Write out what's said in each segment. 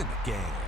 in the game.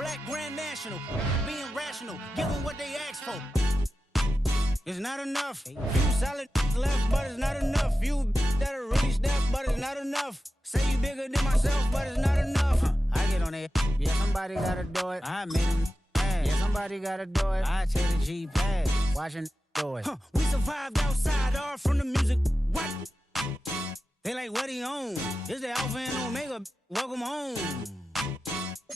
black grand national, being rational, give them what they ask for. It's not enough. Few solid left, but it's not enough. Few that'll really step, but it's not enough. Say you bigger than myself, but it's not enough. I get on it. Yeah, somebody gotta do it. I made him mad. Yeah, somebody gotta do it. I take the G-pad, watching do it. We survived outside, all from the music. What? They like, what he on? This the Alpha and Omega. Welcome home.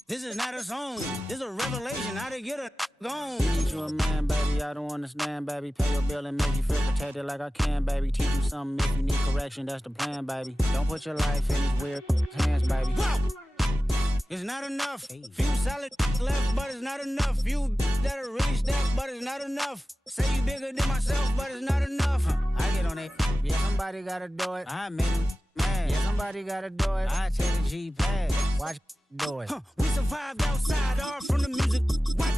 This is not a song. This is a revelation. How to get a gone. Teach you a man, baby. I don't understand, baby. Pay your bill and make you feel protected like I can, baby. Teach you something if you need correction. That's the plan, baby. Don't put your life in these weird hands, baby. Whoa! It's not enough. Few solid left, but it's not enough. Few that'll really step, but it's not enough. Say you bigger than myself, but it's not enough. I get on it. Yeah, somebody gotta do it. I made him mad. Yeah, somebody gotta do it. I take the G-pad, watch do it. We survived outside, all from the music. What?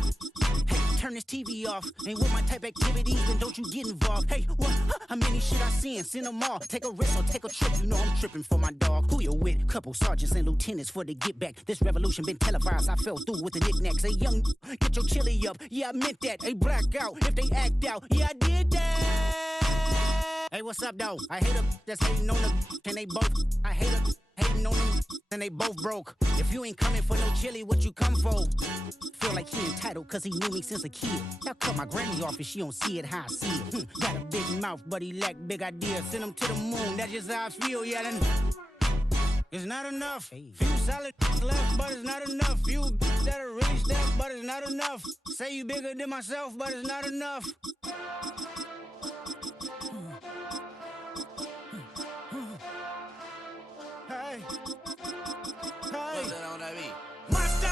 Hey, turn this TV off. Ain't with my type activities, then don't you get involved. Hey, what? How many shit I seen? Send them all. Take a risk or take a trip. You know I'm tripping for my dog. Who you with? Couple sergeants and lieutenants for the get back. This revolution been televised. I fell through with the knickknacks. Hey, young, get your chili up. Yeah, I meant that. Hey, black out if they act out. Yeah, I did that. Hey, what's up, though? I hate them that's hating on them, and they both. I hate them hating on them, and they both broke. If you ain't coming for no chili, what you come for? Feel like he entitled, cause he knew me since a kid. Y'all cut my granny off if she don't see it how I see it. Got a big mouth, but he lack big ideas. Send him to the moon, that's just how I feel, yeah. Then it's not enough. Few solid left, but it's not enough. Few that'll really step, but it's not enough. Say you bigger than myself, but it's not enough. Hey, hey, Monster!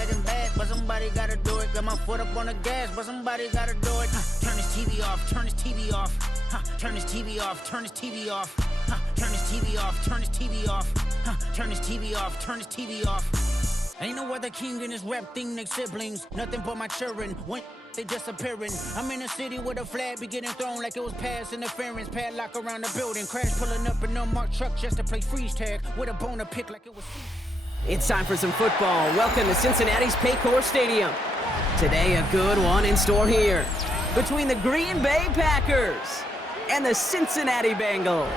Acting bad, but somebody gotta do it. Got my foot up on the gas, but somebody gotta do it. Turn this TV off, turn this TV off. Turn this TV off, turn this TV off. Turn this TV off, turn this TV off. Turn this TV off, turn this TV off. Ain't no other king in this rap thing, they siblings. Nothing but my children. When they disappearing. I'm in a city where the flag be getting thrown like it was pass interference. Padlock around the building. Crash pulling up an unmarked truck just to play freeze tag with a boner pick like it was. It's time for some football. Welcome to Cincinnati's Paycor Stadium. Today, a good one in store here between the Green Bay Packers and the Cincinnati Bengals.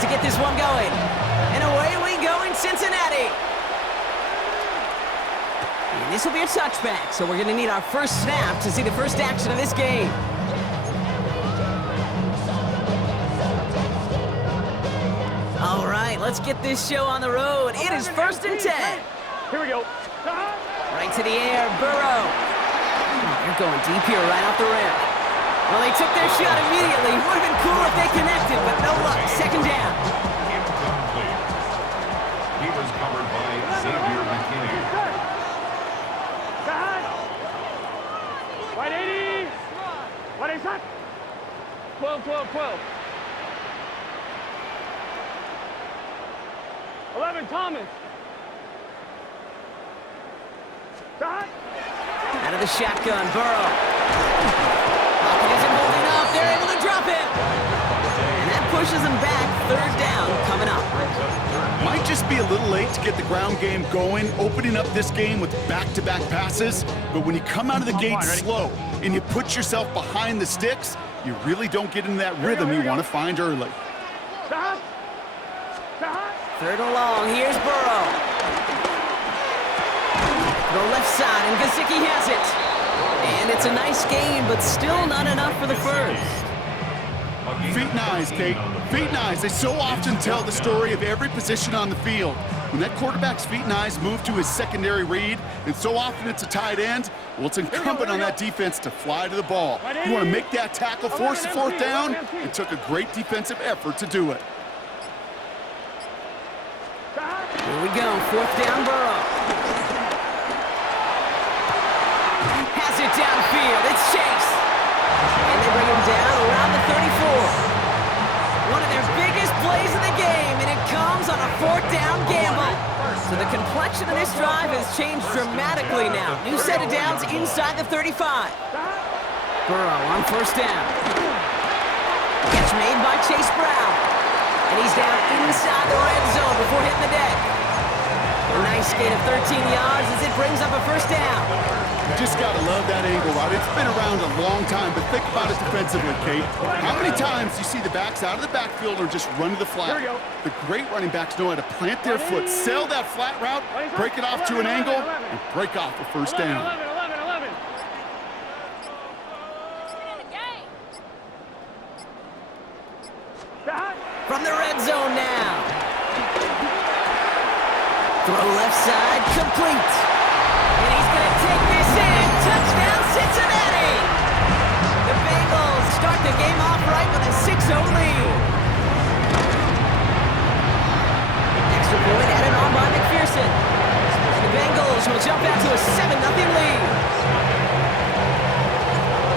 To get this one going. And away we go in Cincinnati. And this will be a touchback, so we're going to need our first snap to see the first action of this game. All right, let's get this show on the road. It is 1st and 10. Here we go. Right to the air, Burrow. Oh, they're going deep here right off the rim. Well, they took their shot immediately. Would have been cool if they connected, but no luck. 2nd down. Incomplete. He was covered by Xavier McKinney. Right 80. What is that? 12, 12, 12. 11, Thomas. Shot. Out of the shotgun, Burrow. Isn't holding up. They're able to drop him. And that pushes him back. 3rd down coming up. Might just be a little late to get the ground game going, opening up this game with back-to-back passes. But when you come out of the gate slow and you put yourself behind the sticks, you really don't get into that rhythm you want to find early. 3rd and long. Here's Burrow. The left side, and Gesicki has it. And it's a nice game, but still not enough for the first. Feet and eyes, Kate. Feet and eyes. They so often tell the story of every position on the field. When that quarterback's feet and eyes move to his secondary read, and so often it's a tight end, well, it's incumbent on that defense to fly to the ball. You want to make that tackle, force the 4th down. It took a great defensive effort to do it. Here we go. 4th down, Burrow. Has it downfield. It's Chase. And they bring him down around the 34. One of their biggest plays of the game, and it comes on a 4th down gamble. So the complexion of this drive has changed dramatically now. New set of downs inside the 35. Burrow on first down. Catch made by Chase Brown. And he's down inside the red zone before hitting the deck. A nice gain of 13 yards as it brings up a first down. You just got to love that angle route. It's been around a long time, but think about it defensively, Kate. How many times do you see the backs out of the backfield or just run to the flat? The great running backs know how to plant their foot, sail that flat route, break it off to an angle, and break off a first down. 11. From the red zone now. Throw left side, complete. And he's going to take this in. Touchdown, Cincinnati! The Bengals start the game off right with a 6-0 lead. Extra point added on by McPherson. The Bengals will jump out to a 7-0 lead.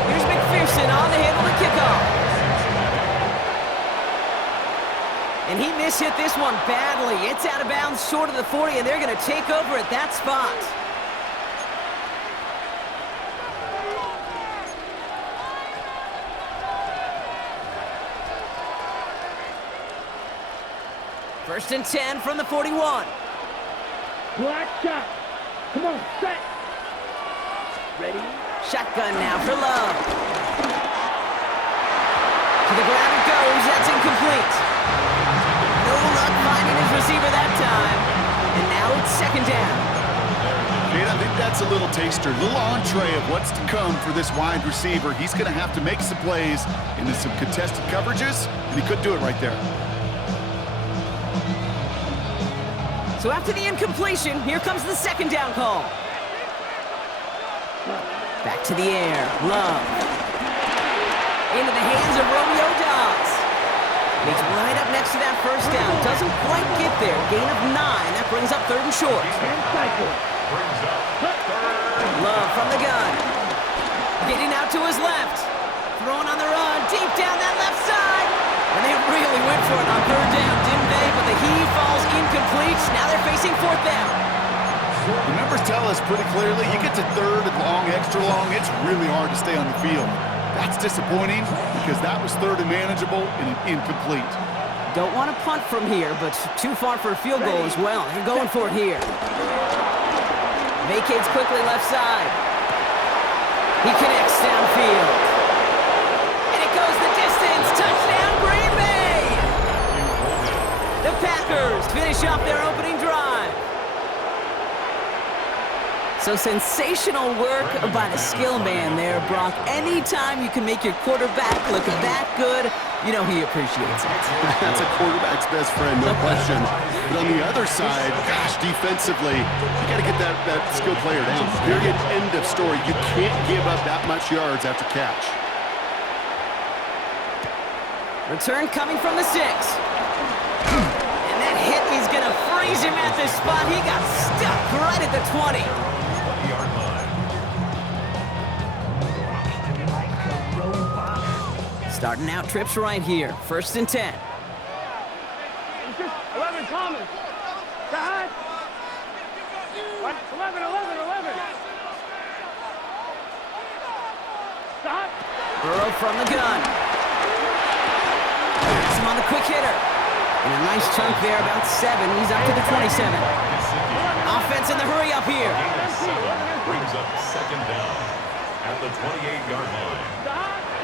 Here's McPherson on the handle to kickoff. And he mishit this one badly. It's out of bounds short of the 40, and they're going to take over at that spot. First and 10 from the 41. Black shot. Come on, set. Ready? Shotgun now for Love. To the ground it goes. That's incomplete. No luck finding his receiver that time. And now it's second down. Kate, I think that's a little taster, a little entree of what's to come for this wide receiver. He's going to have to make some plays into some contested coverages, and he could do it right there. So after the incompletion, here comes the second down call. Back to the air. Love. Into the hands of Romeo Dobbs. He's right up next to that first down. Doesn't quite get there. Gain of 9. That brings up third and short. Love from the gun. Getting out to his left. Throwing on the run. Deep down that left side. And they really went for it on third down, didn't they? But the heave falls incomplete. Now they're facing fourth down. The numbers tell us pretty clearly, you get to third and long, extra long, it's really hard to stay on the field. That's disappointing because that was third and manageable and an incomplete. Don't want to punt from here, but too far for a field goal as well. They're going for it here. Vacates quickly left side. He connects downfield. And it goes the distance. Touchdown, Green Bay! The Packers finish off their opening drive. So sensational work by the skill man there, Brock. Anytime you can make your quarterback look that good, you know he appreciates it. That's a quarterback's best friend, no question. But on the other side, gosh, defensively, you got to get that skill player down. Period, end of story. You can't give up that much yards after catch. Return coming from the 6. And that hit is going to freeze him at this spot. He got stuck right at the 20. Starting out trips right here. First and 10. 11 Thomas. Side. 11. Stop. Burrow from the gun. Pass him on the quick hitter. And a nice chunk there, about 7. He's up to the 27. Offense in the hurry up here. Brings up second down at the 28-yard line.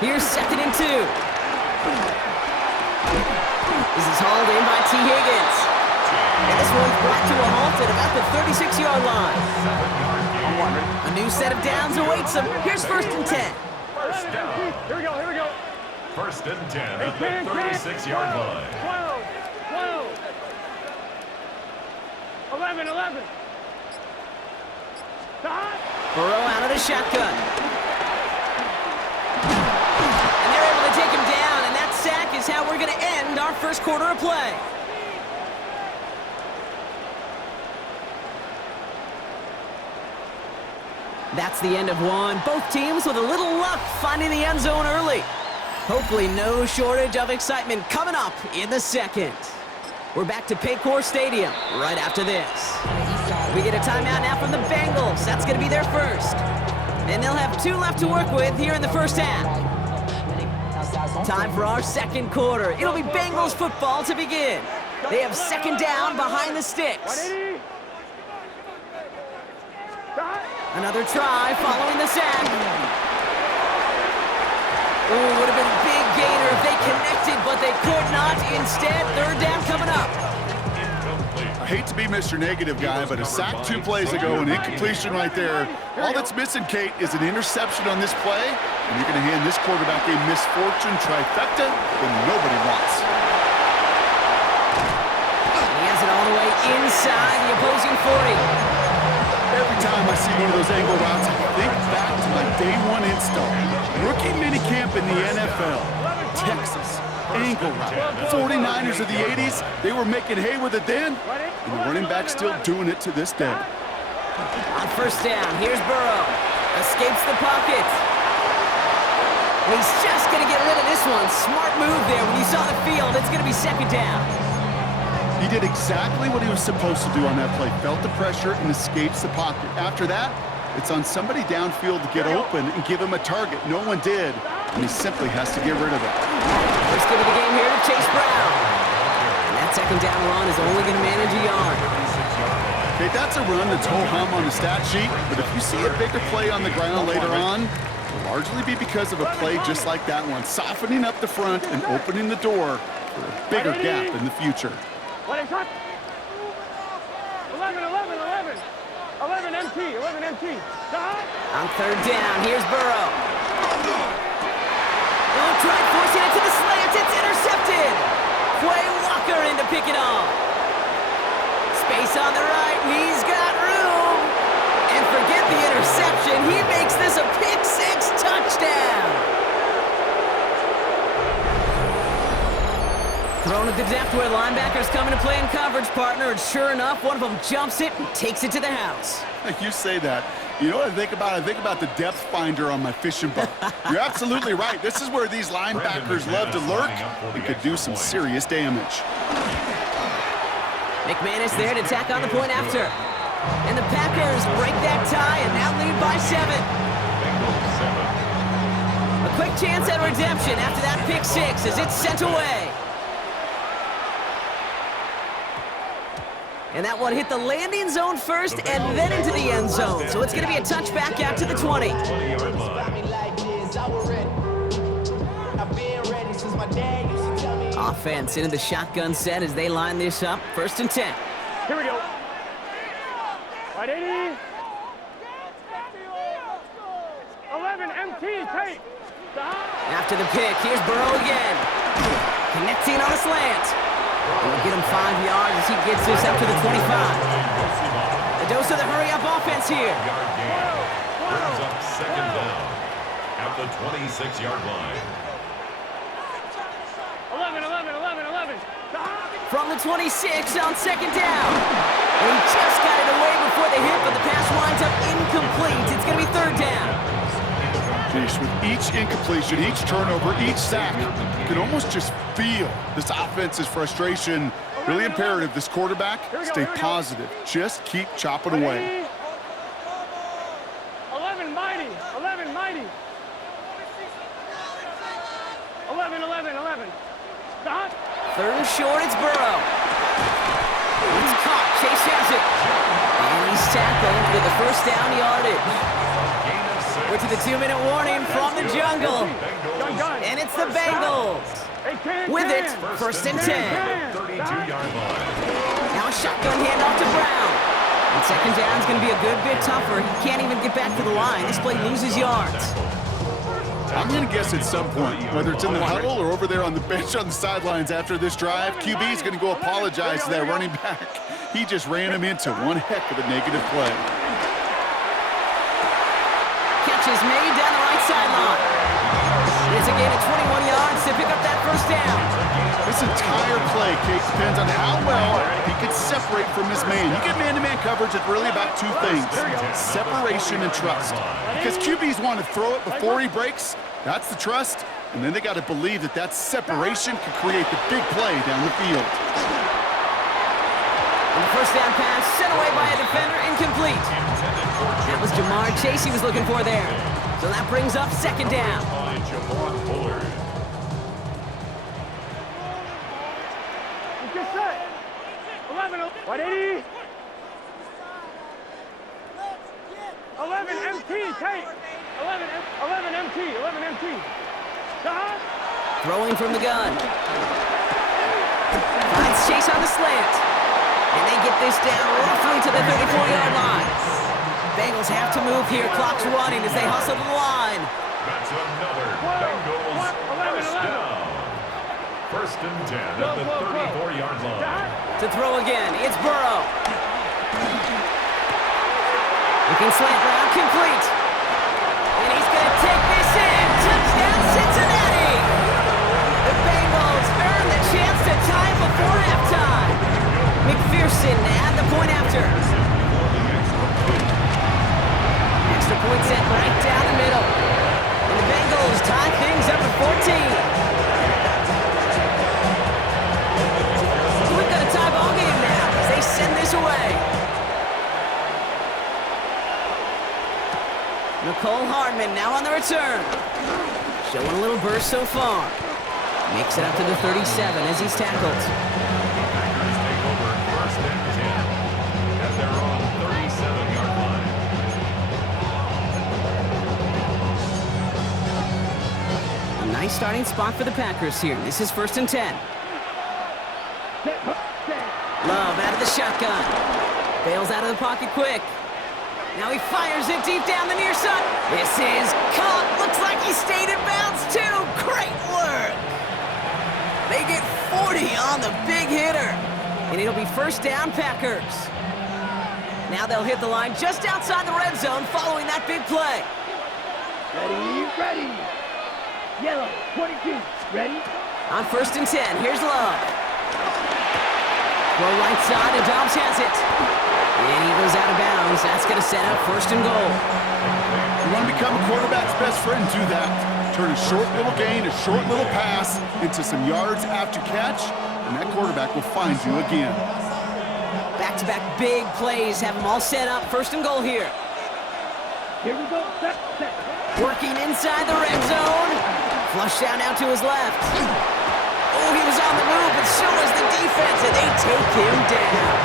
Here's second and 2. This is hauled in by T. Higgins. And this one's brought to a halt at about the 36-yard line. A new set of downs awaits him. Here's first and 10. First down. Here we go. First and 10 at the 36-yard line. 12. 11. Stop. Burrow out of the shotgun. And they're able to take him down, and that sack is how we're going to end our first quarter of play. That's the end of one. Both teams with a little luck finding the end zone early. Hopefully no shortage of excitement coming up in the second. We're back to Paycor Stadium right after this. We get a timeout now from the Bengals. That's going to be their first. And they'll have 2 left to work with here in the first half. Time for our second quarter. It'll be Bengals football to begin. They have second down behind the sticks. Another try following the sack. Oh, would have been a big gainer if they connected, but they could not. Instead, third down coming up. I hate to be Mr. Negative guy, but a sack 2 plays ago, an incompletion right there. All that's missing, Kate, is an interception on this play, and you're going to hand this quarterback a misfortune trifecta that nobody wants. He has it all the way inside the opposing 40. Every time I see one of those angle routes, I think back to my day 1 install. Rookie minicamp in the NFL. Texas, angle route. 49ers of the 80s, they were making hay with it then, and the running back's still doing it to this day. On first down, here's Burrow. Escapes the pocket. And he's just going to get rid of this one. Smart move there. When you saw the field, it's going to be second down. He did exactly what he was supposed to do on that play. Felt the pressure and escapes the pocket. After that, it's on somebody downfield to get open and give him a target. No one did, and he simply has to get rid of it. First give of the game here to Chase Brown. And that second down run is only going to manage a yard. Okay, that's a run that's ho-hum on the stat sheet, but if you see a bigger play on the ground later on, it'll largely be because of a play just like that one, softening up the front and opening the door for a bigger gap in the future. What is that? 11 MT. On third down, here's Burrow. Oh, tried forcing it to the slant. It's intercepted. Quay Walker in to pick it off. Space on the right. He's got room. And forget the interception. He makes this a pick-6 touchdown. Thrown at the depth where linebackers come into play in coverage, partner, and sure enough, one of them jumps it and takes it to the house. You say that. You know what I think about? I think about the depth finder on my fishing boat. You're absolutely right. This is where these linebackers love to lurk and could do some serious damage. McManus there to tack on the point after. And the Packers break that tie and now lead by 7. A quick chance at redemption after that pick-6 as it's sent away. And that one hit the landing zone first and then into the end zone. So it's going to be a touchback out to the 20. Offense into the shotgun set as they line this up. First and 10. Here we go. Right, 80. 11 MT tape. After the pick, here's Burrow again. Connecting on a slant. We'll get him 5 yards as he gets this up to the 25. A dose of the hurry-up offense here. Brings up second down at the 26-yard line. 11. From the 26 on second down. And he just got it away before the hit, but the pass winds up incomplete. It's going to be third down. Jeez, with each incompletion, each turnover, each sack, you can almost just feel this offense's frustration. Really imperative, this quarterback, stay positive. Just keep chopping away. 11 mighty. 11. Third and short, it's Burrow. It's caught, Chase has it. And he's tackled with the first down yardage. We're to the 2-minute warning from the jungle. And it's the Bengals. With it, first and 10. Now a shotgun handoff to Brown. And second down is going to be a good bit tougher. He can't even get back to the line. This play loses yards. I'm going to guess at some point, whether it's in the huddle or over there on the bench on the sidelines after this drive, QB is going to go apologize to that running back. He just ran him into one heck of a negative play. Catch is made down the right sideline. It's a gain of 21 yards to pick up that first down. This entire play, Kate, depends on how well he can separate from his man. You get man-to-man coverage, it's really about 2 things, separation and trust. Because QBs want to throw it before he breaks, that's the trust, and then they got to believe that that separation can create the big play down the field. And the first down pass sent away by a defender, incomplete. That was Jamar Chase he was looking for there. So that brings up second down. Get set. 11, 180. 11 MT, Tate. 11 MT, 11 MT. Stop. Throwing from the gun. Finds Chase on the slant. And they get this down roughly to the 34-yard line. Bengals have to move here. Clock's running as they hustle to the line. That's another Bengals first down. First and 10 at the 34-yard line. To throw again, it's Burrow. Looking slant route, complete. And he's going to take this in. Touchdown, Cincinnati! The Bengals earn the chance to tie before halftime. McPherson at the point after. Extra point set right down the middle. And the Bengals tie things up at 14. So we've got a tie ball game now as they send this away. Nicole Hardman now on the return. Showing a little burst so far. Makes it up to the 37 as he's tackled. Packers take over first and 10 at their own 37-yard line. A nice starting spot for the Packers here. This is first and 10. Love out of the shotgun. Bails out of the pocket quick. Now he fires it deep down the near side. This is caught. Looks like he stayed in bounds too. Great work. They get 40 on the big hitter. And it'll be first down Packers. Now they'll hit the line just outside the red zone following that big play. Ready. Yellow, 22. Ready? On first and 10, here's Love. Throw right side and Dobbs has it. And he goes out of bounds. That's going to set up first and goal. You want to become a quarterback's best friend, do that. Turn a short little gain, a short little pass into some yards after catch, and that quarterback will find you again. Back-to-back big plays have them all set up. First and goal here. Here we go. Set. Working inside the red zone. Flush down out to his left. Oh, he was on the move, but so was the defense, and they take him down.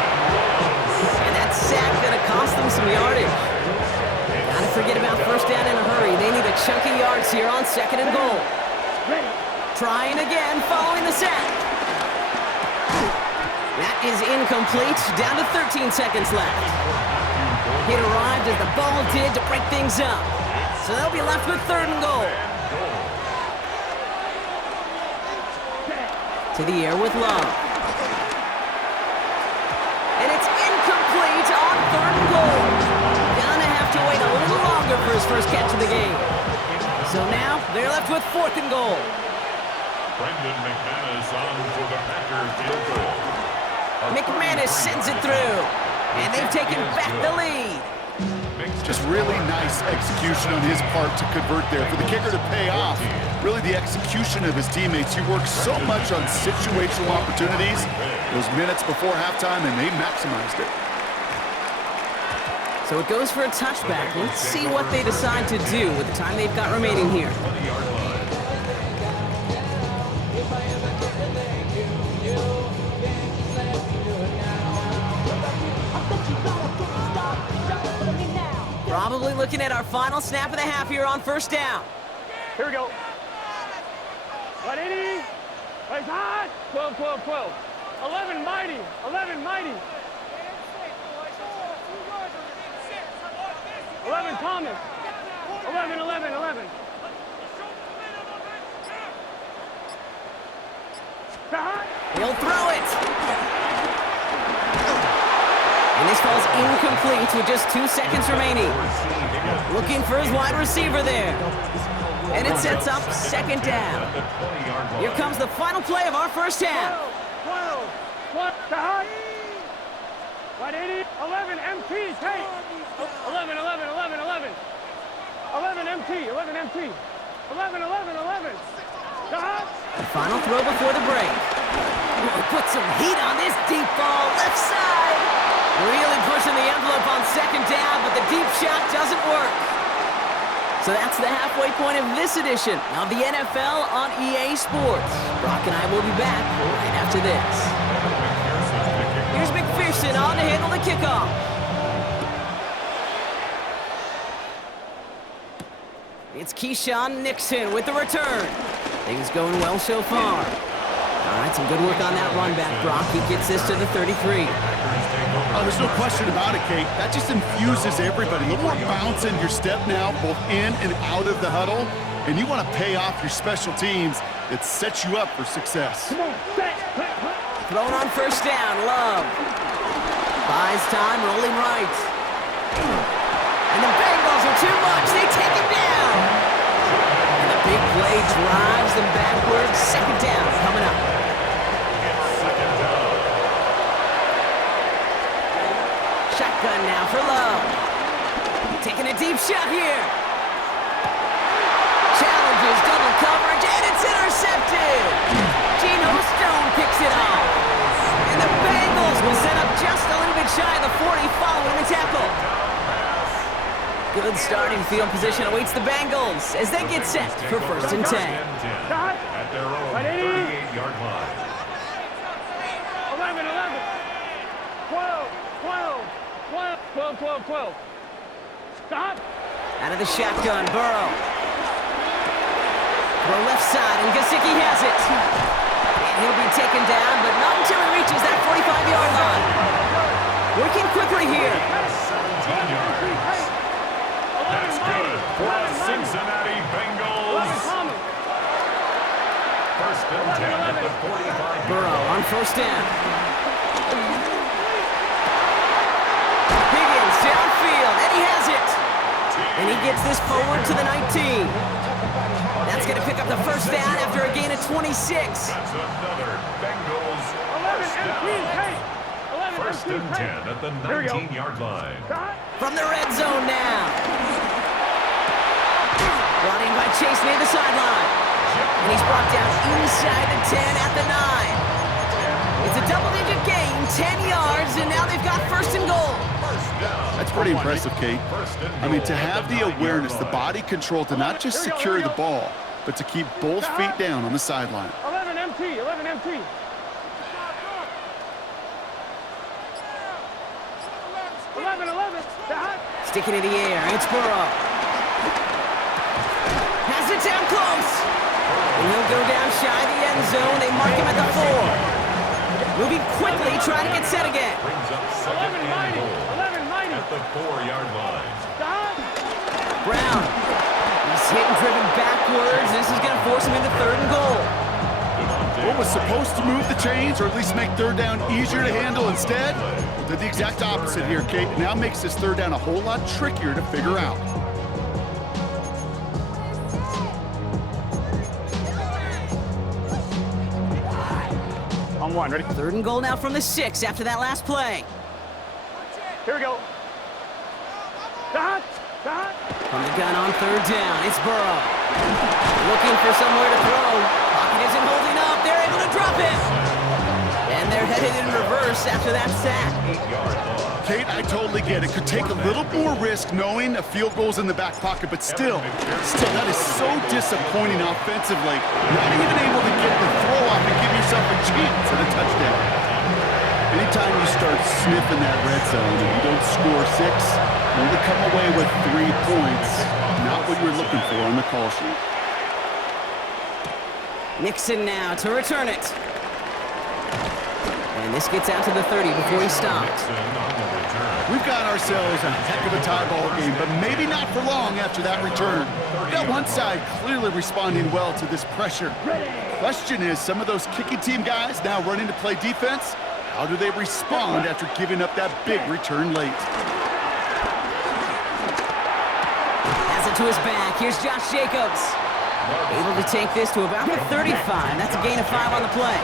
And that sack gonna cost them some yardage. Gotta forget about first down in a hurry. They need a chunk of yards here on second and goal. Ready. Trying again, following the sack. That is incomplete. Down to 13 seconds left. It arrived as the ball did to break things up. So they'll be left with third and goal. To the air with Love. And it's incomplete on third and goal. Gonna have to wait a little longer for his first catch of the game. So now they're left with fourth and goal. Brendan McManus on for the Packers field goal. McManus sends it through. And they've taken back the lead. Just really nice execution on his part to convert there. For the kicker to pay off, really the execution of his teammates. He works so much on situational opportunities those minutes before halftime, and they maximized it. So it goes for a touchback. Let's see what they decide to do with the time they've got remaining here. Probably looking at our final snap of the half here on first down. Here we go. 180. Place hot. 12. 11 mighty. 11 mighty. 11 Thomas. 11. He'll throw it. And this falls incomplete with just 2 seconds remaining. Looking for his wide receiver there. And it sets up second down. Here comes the final play of our first half. 12. 180. 11 MT. Take. 11. 11 MT. 11. The final throw before the break. Put some heat on this deep ball left side. Really pushing the envelope on second down, but the deep shot doesn't work. So that's the halfway point of this edition of the NFL on EA Sports. Brock and I will be back right after this. Here's McPherson on to handle the kickoff. It's Keyshawn Nixon with the return. Things going well so far. All right, some good work on that run back, Brock. He gets this to the 33. Oh, there's no question about it, Kate. That just infuses everybody. A little more bounce in your step now, both in and out of the huddle. And you want to pay off your special teams. It sets you up for success. Thrown on first down, Love. Buys time, rolling right. And the Bengals are too much. They take him down. And the big play drives them backwards. Second down coming up. Shotgun now for Love. Taking a deep shot here. Challenges double coverage, and it's intercepted. Geno Stone picks it off. And the Bengals will set up just a little bit shy of the 40 following the tackle. Good starting field position awaits the Bengals as they get set for 1st and 10. At their own 38-yard line. 11, 11. 12, 12, 12, 12, 12, 12. Stop. Out of the shotgun, Burrow. Throw left side, and Gesicki has it. And he'll be taken down, but not until he reaches that 45-yard line. Working quickly here. 17 yards. That's good for the Cincinnati Bengals. 1st and 10 at the 45. Burrow on first down. Higgins downfield, and he has it. And he gets this forward to the 19. That's going to pick up the first down after a gain of 26. That's another Bengals first down. 1st and 10 at the 19-yard line. From the red zone now. Brought in by Chase near the sideline. And he's brought down inside the 10 at the 9. It's a double-digit gain, 10 yards, and now they've got 1st and goal. That's pretty impressive, Kate. I mean, to have the awareness, the body control to not just secure the ball, but to keep both feet down on the sideline. 11 MT, 11 MT. Sticking in the air, it's Burrow. Has it down close. And he'll go down shy of the end zone. They mark him at the 4. Moving quickly, trying to get set again. Brings up 2nd and goal at the 4-yard line. Brown. He's hit and driven backwards. This is going to force him into 3rd and goal. What was supposed to move the chains, or at least make 3rd down easier to handle instead, did the exact opposite here, Kate. It now makes this 3rd down a whole lot trickier to figure out. On 1, ready? 3rd and goal now from the 6 after that last play. Here we go. Dot, dot. From the gun on 3rd down, it's Burrow. Looking for somewhere to throw. Pocket isn't holding up. They're able to drop it. And they're headed in reverse after that sack. 8-yard loss. Kate, I totally get it. Could take a little more risk knowing a field goal's in the back pocket, but still, that is so disappointing offensively. Not even able to get the throw off and give yourself a chance at a touchdown. Anytime you start sniffing that red zone and you don't score 6, you only come away with 3 points. Not what you're looking for on the call sheet. Nixon now to return it. And this gets out to the 30 before he stopped. We've got ourselves a heck of a tie ball game, but maybe not for long after that return. Got one side clearly responding well to this pressure. Question is, some of those kicking team guys now running to play defense, how do they respond after giving up that big return late? Has it to his back. Here's Josh Jacobs. Able to take this to about the 35. That's a gain of 5 on the play.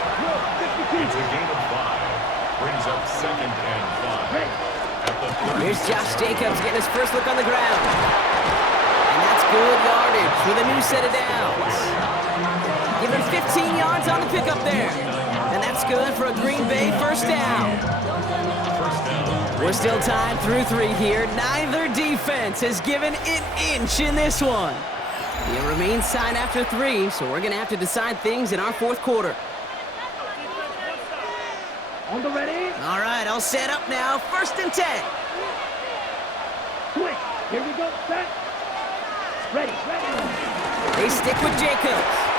It's a gain of 5. Brings up 2nd and 5. Here's Josh Jacobs getting his first look on the ground. And that's good yardage with a new set of downs. Give him 15 yards on the pickup there. And that's That's good for a Green Bay first down. We're still tied through 3 here. Neither defense has given an inch in this one. It remains tied after 3, so we're going to have to decide things in our 4th quarter. On the ready. All right, I'll set up now. 1st and 10. Quick. Here we go. Set. Ready. They stick with Jacobs.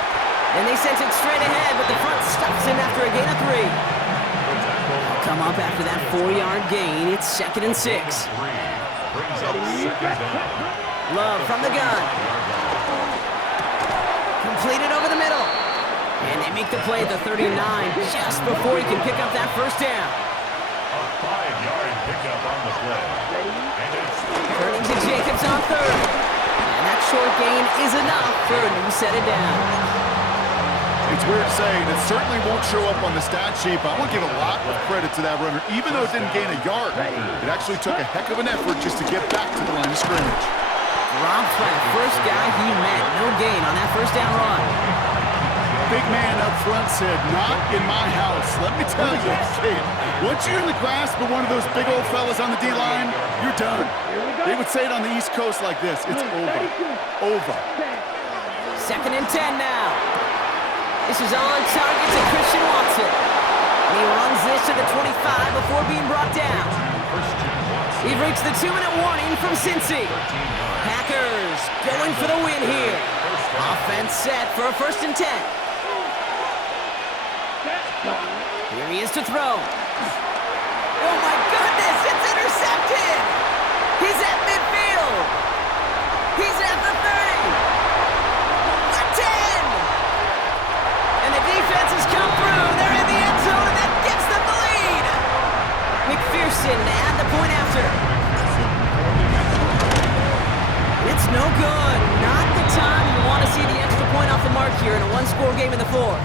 And they send it straight ahead, but the front stops him after a gain of 3. They'll come up after that 4-yard gain. It's 2nd and 6. Love from the gun. Completed over the middle. And they make the play at the 39 just before he can pick up that first down. A 5-yard pickup on the play. Turning to Jacobs on 3rd. And that short gain is enough for a new set of downs. It's weird saying it certainly won't show up on the stat sheet, but I want to give a lot of credit to that runner. Even though it didn't gain a yard, it actually took a heck of an effort just to get back to the line of scrimmage. Robbed by the first guy he met. No gain on that first down run. Big man up front said, "Not in my house." Let me tell you, kid, once you're in the grasp of one of those big old fellas on the D-line, you're done. They would say it on the East Coast like this: it's over. Over. 2nd and 10 now. This is on target to Christian Watson. And he runs this to the 25 before being brought down. He've reached the 2-minute warning from Cincy. Packers going for the win here. Offense set for a 1st and 10. Here he is to throw. Oh my goodness, it's intercepted! He's at midfield! He's at the 30! The 10! And the defense has come through. They're in the end zone, and that gives them the lead! McPherson to add the point after. It's no good. Not the time you want to see the extra point off the mark here in a 1-score game in the 4th.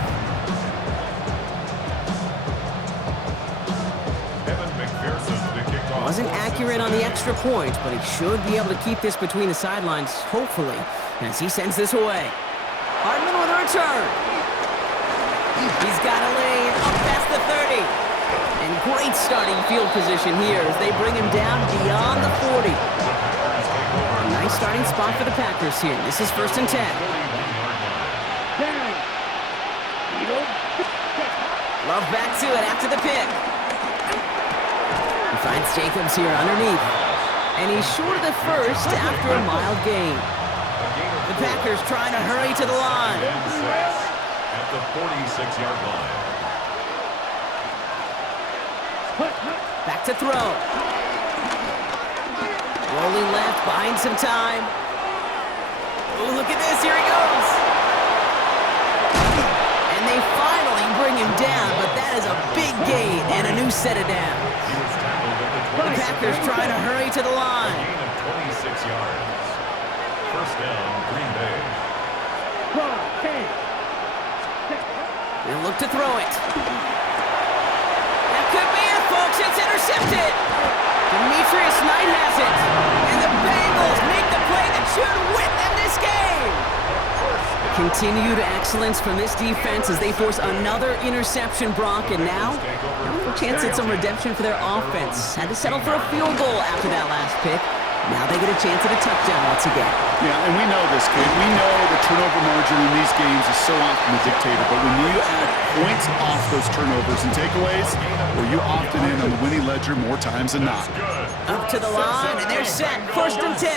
Wasn't accurate on the extra point, but he should be able to keep this between the sidelines, hopefully, as he sends this away. Hardman with a return. He's got a lane up past the 30. And great starting field position here as they bring him down beyond the 40. A nice starting spot for the Packers here. This is 1st and 10. Love back to it after the pick. He finds Jacobs here underneath. And he's short of the first after a mild gain. The Packers trying to hurry to the line. At the 46-yard line. Back to throw. Rolling left, buying some time. Oh, look at this, here he goes. And they finally bring him down, but that is a big gain and a new set of downs. The Packers trying to hurry to the line. Gain of 26 yards. First down, Green Bay. They'll look to throw it. That could be it, folks. It's intercepted. Demetrius Knight has it. And the Bengals make the play that should win them this game. Continued excellence from this defense as they force another interception, Brock. And now a chance at some redemption for their offense. Had to settle for a field goal after that last pick. Now they get a chance at a touchdown once again. Yeah, and we know this, kid. We know the turnover margin in these games is so often a dictator, but when you add points off those turnovers and takeaways, well, you often end on the winning ledger more times than not. Up to the line, and they're set. 1st and 10.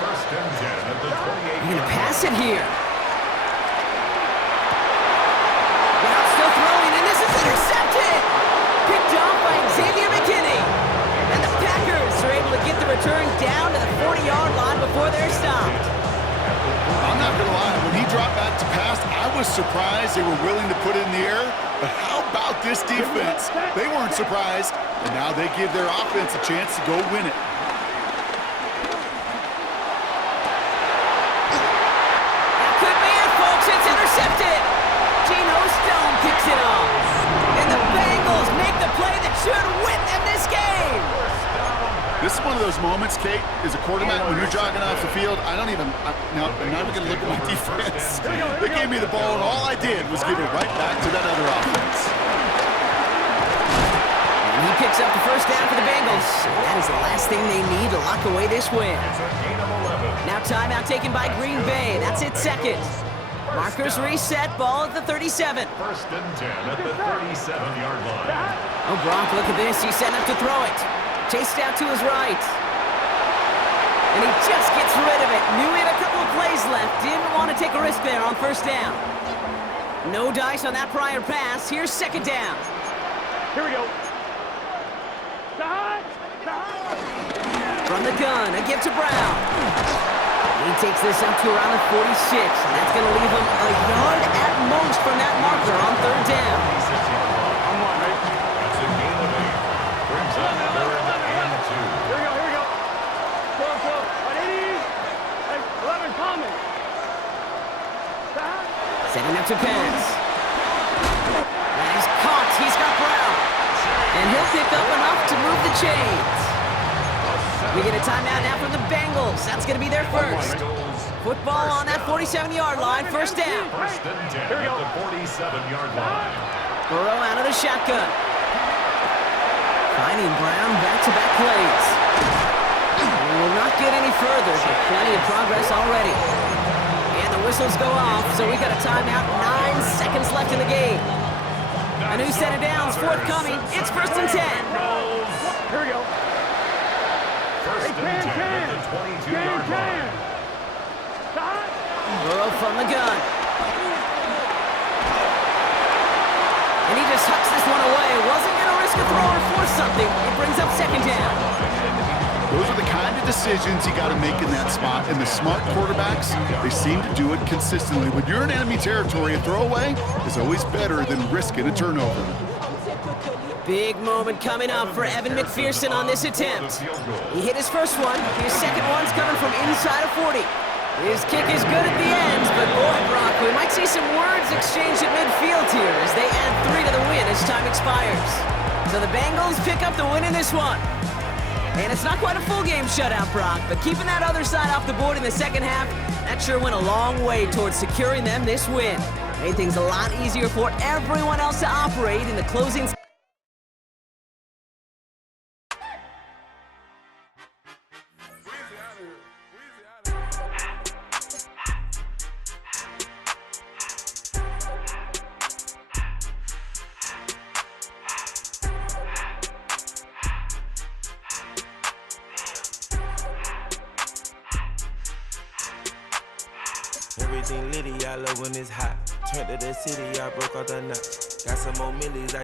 1st and 10 at the 28. You're going to pass it here. Now still throwing, and this is intercepted. Picked off by Xavier McKinney. And the Packers are able to get the return down to the 40-yard line before they're stopped. I'm not going to lie. When he dropped back to pass, I was surprised they were willing to put it in the air. But how about this defense? They weren't surprised, and now they give their offense a chance to go win it. That could be it, folks. It's intercepted. Geno Stone picks it off. And the Bengals make the play that should win them this game. This is one of those moments, Kate, as a quarterback, when you're jogging off the field, I'm not even going to look at my defense. They gave me the ball, and all I did was give it right back to that other offense. And he picks up the first down for the Bengals. That is the last thing they need to lock away this win. Now timeout taken by Green Bay. That's it, second. Markers reset, ball at the 37. First and 10 at the 37-yard line. Oh, Gronk, look at this. He's setting up to throw it. Chased out to his right. And he just gets rid of it. Knew he had a couple of plays left. Didn't want to take a risk there on first down. No dice on that prior pass. Here's second down. Here we go. From the gun, a give to Brown. He takes this up to around the 46, and that's going to leave him a yard at most from that marker on third down. I'm on, mate. That's a gain of 8. Brings up third and 2. Here we go. 12. 11 coming. Setting up to pass. And he's caught. He's got Brown. And he'll pick up enough to move the chains. We get a timeout now from the Bengals. That's going to be their first. Football on that 47-yard line. First down. First and 10 at the 47-yard line. Burrow out of the shotgun. Finding Brown back-to-back plays. And we will not get any further, but plenty of progress already. And the whistles go off, so we got a timeout. 9 seconds left in the game. A new set of downs forthcoming. It's first and 10. Here we go. First and 10 at the 22-yard line. Burrow from the gun. And he just hucks this one away. Wasn't going to risk a throw or force something. It brings up second down. Those are the kind of decisions you got to make in that spot. And the smart quarterbacks, they seem to do it consistently. When you're in enemy territory, a throwaway is always better than risking a turnover. Big moment coming up for Evan McPherson on this attempt. He hit his first one. His second one's coming from inside of 40. His kick is good at the ends, but boy, Brock, we might see some words exchanged at midfield here as they add 3 to the win as time expires. So the Bengals pick up the win in this one. And it's not quite a full game shutout, Brock, but keeping that other side off the board in the second half, that sure went a long way towards securing them this win. Made things a lot easier for everyone else to operate in the closing. Everything litty, I love when it's hot. Turned to the city, I broke all the nuts. Got some more millies.